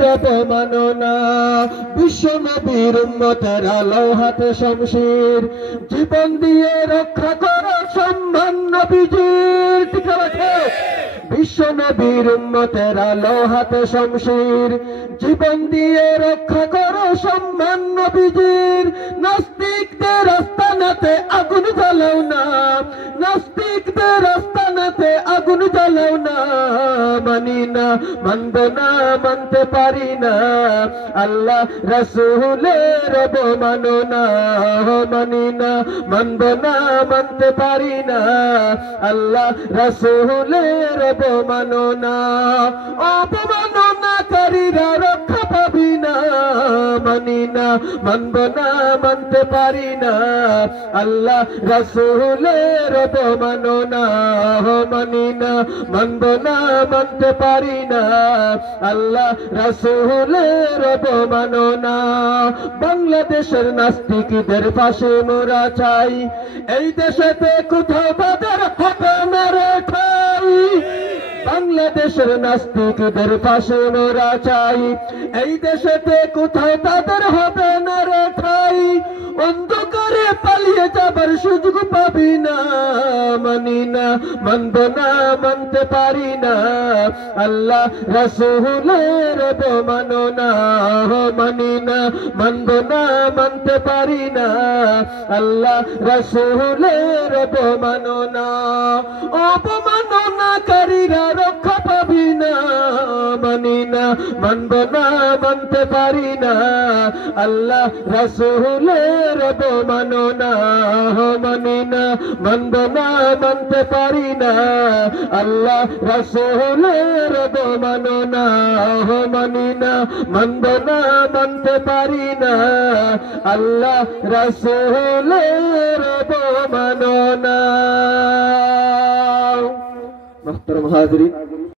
রাসূলের অবমাননা বিশ্ব নবীর উম্মতেরা লৌহাতে শমশির জীবন দিয়ে রক্ষা করো সম্মান নবীজির ঠিক আছে বিশ্ব নবীর উম্মতেরা লৌহাতে শমশির জীবন দিয়ে রক্ষা করো সম্মান নবীজির নাস্তিকদের আস্তানাতে আগুন জ্বালাও না নাস্তিকদের আস্তানাতে আগুন জ্বালাও না মানি না মানব না মানতে পারি না আল্লাহ রাসূলের অবমাননা মানি না মানব না মানতে পারি না আল্লাহ রাসূলের অবমাননা অবমাননাকারীরা রক্ষা পাবি না মানি না মানব না মানতে পারি না আল্লাহ রাসূলের অবমাননা মানি না মানব না মানতে পারি না আল্লাহ রাসূলের অবমাননা বাংলাদেশের নাস্তিকদের পাশে মোরা চাই এই দেশেতে কোথাও তাদের হবে না রে ঠাই বাংলাদেশের নাস্তিকদের পাশে মোরা চাই এই দেশেতে কোথাও তাদের হবে না রে ঠাই অন্ধকারে পালিয়ে যাবার সুযোগ পাবি না মানি না মানব না মানতে পারি না আল্লাহ রাসূলের অবমাননা মানি না মানব না মানতে পারি না আল্লাহ রাসূলের অবমাননা অবমাননাকারীরা রক্ষা পাবি না মানি না মানব না মানতে পারি না আল্লাহ রাসূলের অবমাননা মানি না মানব না মানতে পারি না আল্লাহ রাসূলের অবমাননা মানি না মানব না মানতে পারি না আল্লাহ রাসূলের অবমাননা। মুহতারাম হাজিরিন